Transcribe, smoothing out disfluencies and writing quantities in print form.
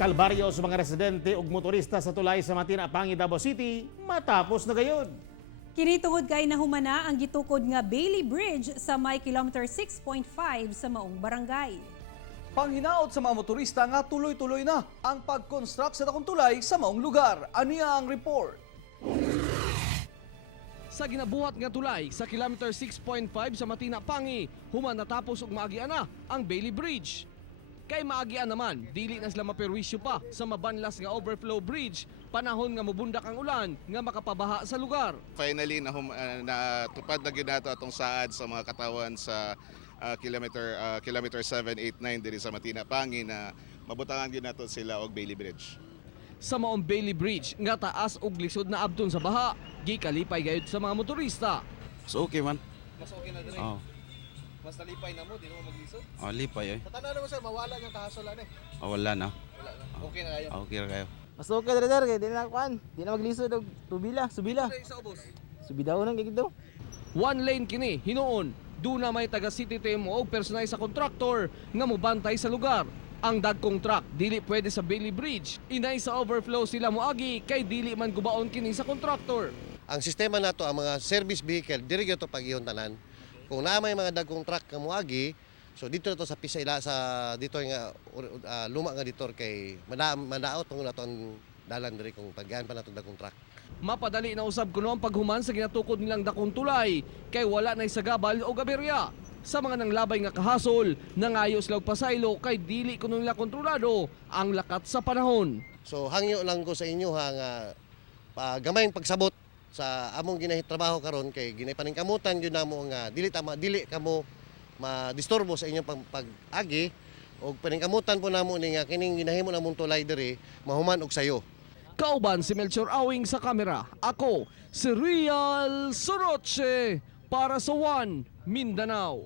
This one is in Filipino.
Kalbaryo sa mga residente ug motorista sa tulay sa Matina, Apangi, Davao City matapos na gayon. Kinitungod kay nahumana ang gitukod nga Bailey Bridge sa may kilometer 6.5 sa maong barangay. Panghinaot sa mga motorista nga tuloy-tuloy na ang pag-construct sa dakong tulay sa maong lugar. Aniya ang report. Sa ginabuhat nga tulay sa kilometer 6.5 sa Matina, Apangi, human natapos ug maagian na ang Bailey Bridge. Kay maagian naman, dili na sila maperwisyo pa sa mabanlas nga overflow bridge panahon nga mubundak ang ulan nga makapabaha sa lugar. Finally, natupad na gyud nato atong saad sa mga katawan sa kilometer 789 diri sa Matina, Apangi na mabutangan gyud nato sila og Bailey Bridge. Sa maong Bailey Bridge nga taas ug lisod na abton sa baha, gikalipay gayud sa mga motorista. So okay man. Mas okay na diri. Oo. Mas nalipay na mo, di mo maglisod. Oh, lipay eh. Sa tanan naman sir, mawala yung kahasolan eh. Oh, wala na. Wala na. Okay na kayo. Okay ra kayo. Mas okay dere dere di na kuan. Di na maglisod og subila. Sa ubos. Subidaw nang gigito. One lane kini hinuon, duna may taga City TMO og personal sa kontraktor nga mobantay sa lugar. Ang dagkong truck dili pwede sa Bailey Bridge. Inay sa overflow sila moagi kay dili man gubaon kini sa kontraktor. Ang sistema nato ang mga service vehicle diri gyud to pag-ihon tanan. Kung na may mga dagkong truck nga moagi, so dito to sa Pisayla sa dito nga luma nga dito kay madaot tungod nato ang dalan diri kung pagyan pa nato dagkong truck. Mapadali na usab kuno ang paghuman sa ginatukod nilang dakong tulay kay wala na sagabal o gaberya. Sa mga nanglabay nga kahasol, nangayo sila og pasaylo kay dili kuno nila kontrolado ang lakat sa panahon. So hangyo lang ko sa inyo ha nga gamayng pagsabot sa among ginahitrabaho karon kay ginaypaningkamutan gyud namo nga dili kamo madisturbo sa inyong pag-agi og paningkamutan po namo ni nga kining ginahimo namong tulay diri mahuman og sayo. Kauban si Melchor Awing sa kamera. Ako, si Real Soroche para sa One Mindanao.